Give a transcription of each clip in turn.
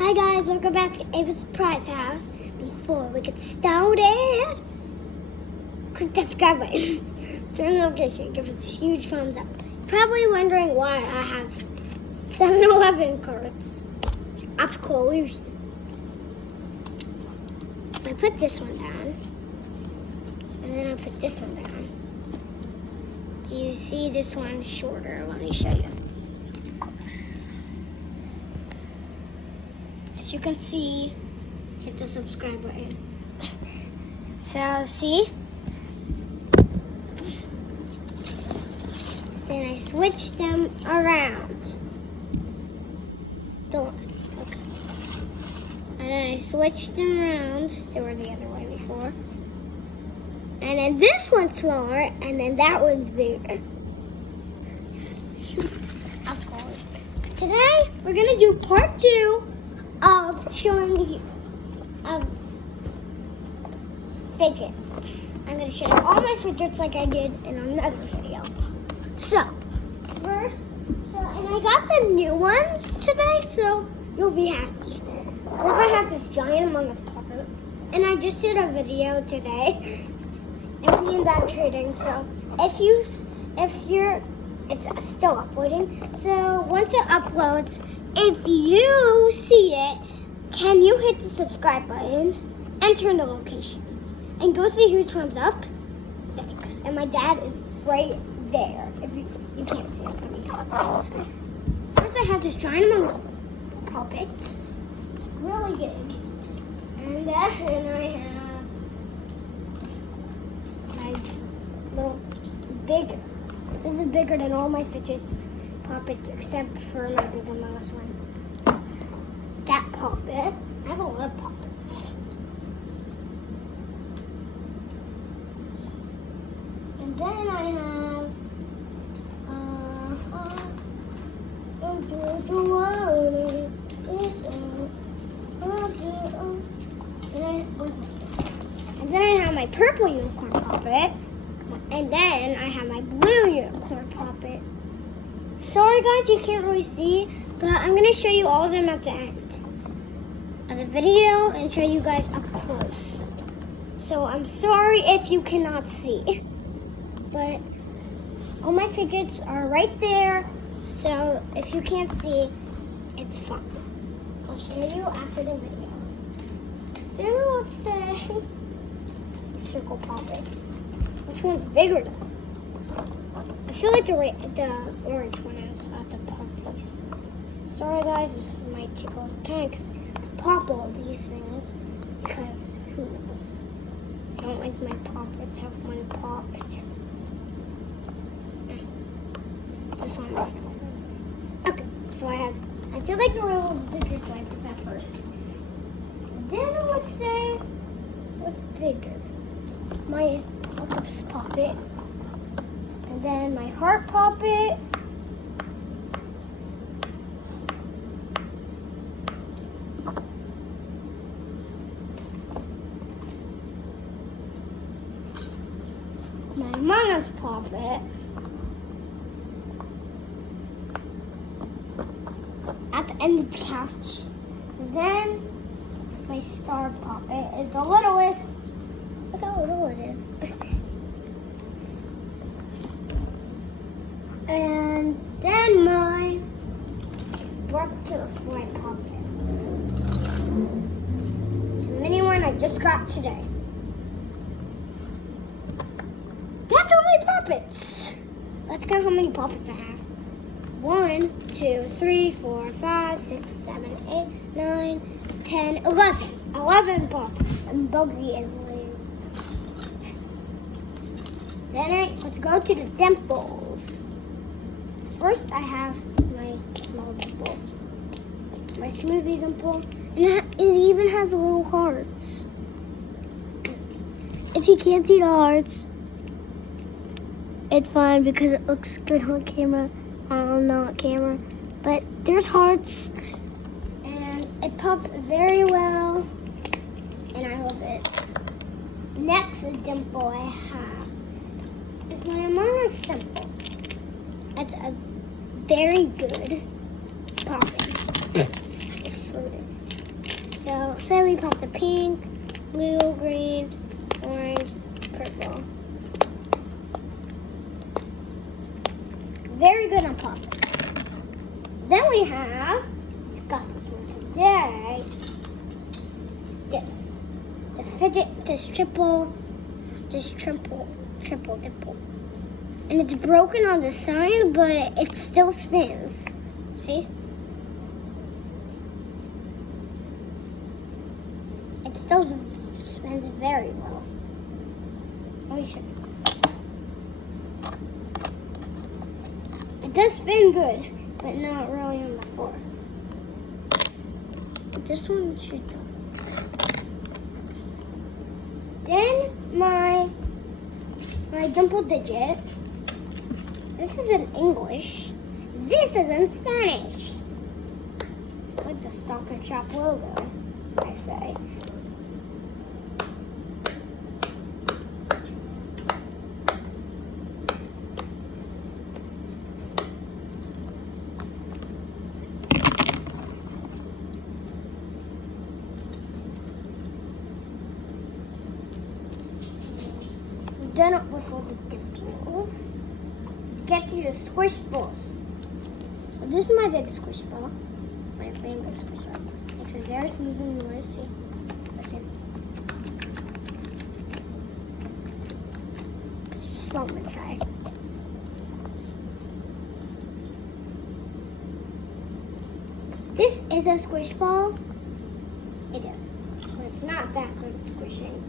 Hi guys, welcome back to Ava's Surprise House. Before we get started, click that subscribe button. Turn the notification, give us a huge thumbs up. Probably wondering why I have 7-Eleven cards. Optical. If I put this one down, and then I put this one down, do you see this one shorter? Let me show you. Close. As you can see, hit the subscribe button. So, see? Then I switch them around. Okay. And then I switched them around. They were the other way before. And then this one's smaller, and then that one's bigger. Today, we're going to do part 2 of showing the fidgets. I'm going to show you all my fidgets like I did in another video. And I got some new ones today, so you'll be happy. First, I have this giant Among Us puppet, and I just did a video today, and me and Dad trading. So it's still uploading. So once it uploads, if you see it, can you hit the subscribe button and turn the locations and go see who thumbs up? Thanks. And my dad is right there. If you can't see it, but he's first, I have this giant Among Us puppet. It's really big. And then I have my little bigger. This is bigger than all my fidgets puppets except for my big Among Us one. That puppet. I have a lot of puppets. And then I have and then I have my purple unicorn puppet. And then I have my blue unicorn puppet. Sorry guys, you can't really see, but I'm going to show you all of them at the end of the video and show you guys up close. So I'm sorry if you cannot see, but all my fidgets are right there. So if you can't see, it's fine. I'll show you after the video. Then let's say circle puppets. Which one's bigger though? I feel like the orange one is at the pop place. Sorry guys, this might take a little time to pop all these things because who knows? I don't like my poppets have one popped. This one. Okay, so I feel like the one was bigger, so I put that first. Then let's say, what's bigger? My octopus puppet, and then my heart puppet, my Among Us puppet, at the end of the couch, and then my star puppet is the littlest. Look how little it is. And then my butterfly puppet. It's a mini one I just got today. That's all my puppets. Let's count how many puppets I have. 1, 2, 3, 4, 5, 6, 7, 8, 9, 10, 11. 11 puppets. And Bugsy is late. Then let's go to the dimples. First, I have my small dimple, my smoothie dimple, and it even has little hearts. If you can't see the hearts, it's fine because it looks good on camera. Not camera, but there's hearts, and it pops very well, and I love it. Next dimple I have is my Among Us dimple. It's a very good popping. So, say we pop the pink, blue, green, orange, purple. Very good on popping. Then we have, just got this one today, this fidget, this triple dipple. And it's broken on the side, but it still spins. See? It still spins very well. Let me show you. It does spin good, but not really on the floor. This one should go. Then my dimple digit. This is in English. This is in Spanish. It's like the Stop and Shop logo, I say. We've done it with all the dimples. Get to the squish balls. So this is my big squish ball. My rainbow squish ball. If you're there, it's moving more. See? Listen. It's just foam inside. This is a squish ball. It is. But it's not that good of squishing.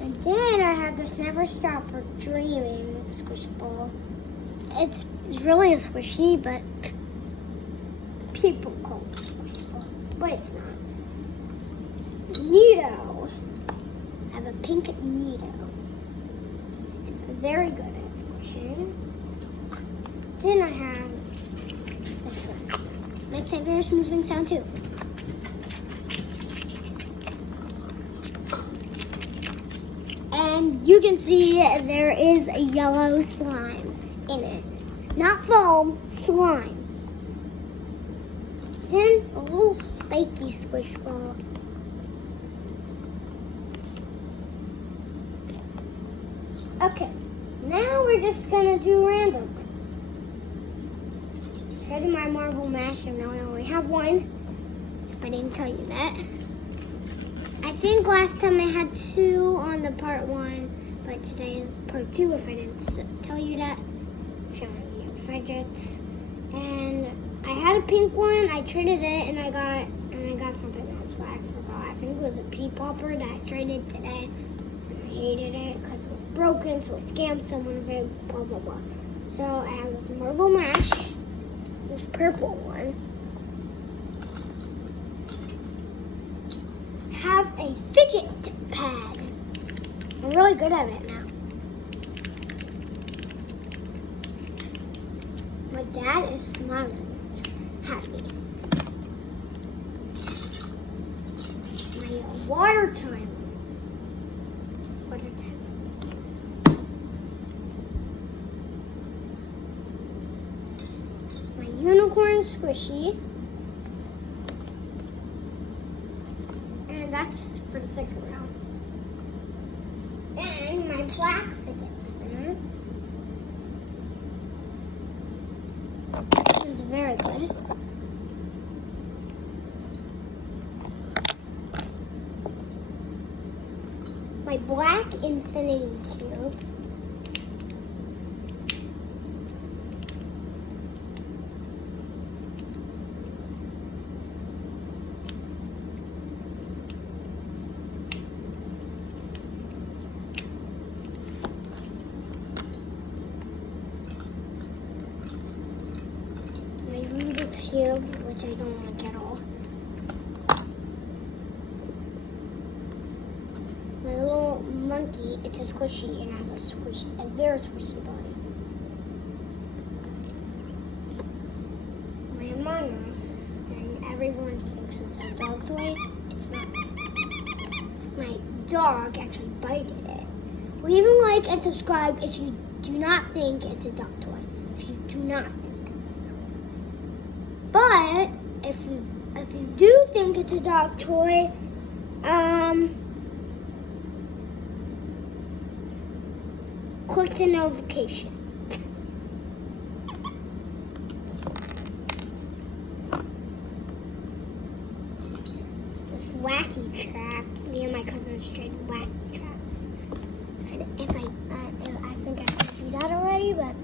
And then I have this Never Stop or Dreaming squish ball. It's really a squishy, but people call it a squish ball, but it's not. Neato. I have a pink Neato. It's very good at squishing. Then I have this one. Makes a very smoothing sound too. And you can see there is a yellow slime in it. Not foam, slime. Then a little spiky squish ball. Okay, now we're just gonna do random ones. Try to my marble mash, and now I only have one. If I didn't tell you that. I think last time I had 2 on the part 1, but today is part 2 if I didn't tell you that. I'm showing you fidgets. And I had a pink one, I traded it, and I got something else, but I forgot. I think it was a pea popper that I traded today. And I hated it because it was broken, so I scammed someone of it, blah, blah, blah. So I have this marble mash, this purple one. Have a fidget pad. I'm really good at it now. My dad is smiling, happy. My water timer. My unicorn squishy. That's for the thicker round. And my black fidget spinner. It's very good. My black infinity cube. Cube, which I don't like at all. My little monkey, it's a squishy and has a very squishy body. My Among Us, and everyone thinks it's a dog toy. It's not. My dog actually bited it. Leave a like and subscribe if you do not think it's a dog toy. If you do not think. But if you do think it's a dog toy. Click the notification. This wacky track. Me and my cousins tried wacky tracks. If I think I told you that already, but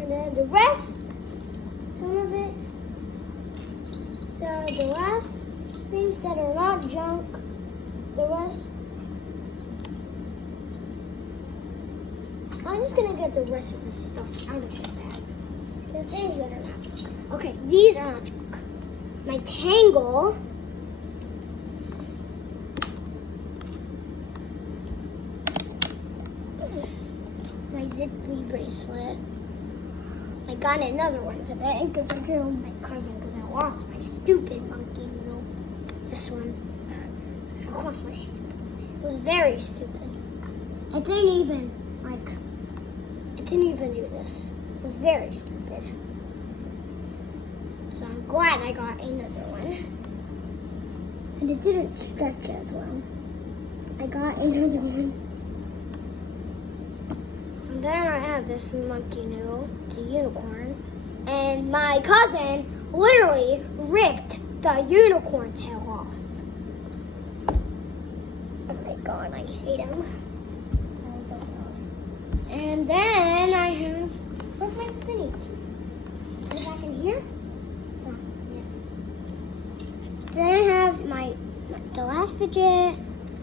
and then the rest, some of it. So the last things that are not junk, the rest. I'm just gonna get the rest of the stuff out of the bag. The things that are not junk. Okay, these are not junk. My tangle. My zippy bracelet. I got another one today because I drew my cousin because I lost my stupid monkey noodle. This one. I lost my stupid. It was very stupid. It didn't even do this. It was very stupid. So I'm glad I got another one. And it didn't stretch as well. I got another one. And then I have this monkey noodle. It's a unicorn. And my cousin literally ripped the unicorn tail off. Oh my god, I hate him. And then I have, where's my spinny cube? Is it back in here? Oh, yes. Then I have the last fidget,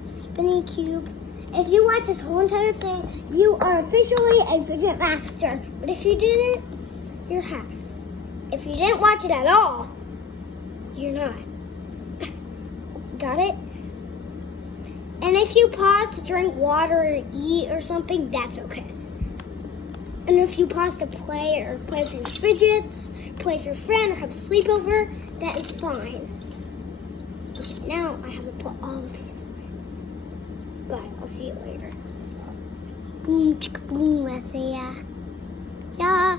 spinny cube. If you watch this whole entire thing, you are officially a fidget master. But if you didn't, you're half. If you didn't watch it at all, you're not. Got it? And if you pause to drink water or eat or something, that's okay. And if you pause to play or play with your fidgets, play with your friend, or have a sleepover, that is fine. Okay, now I have to put all of these away. But I'll see you later. Boom, chicka boom, I say yeah. Yeah.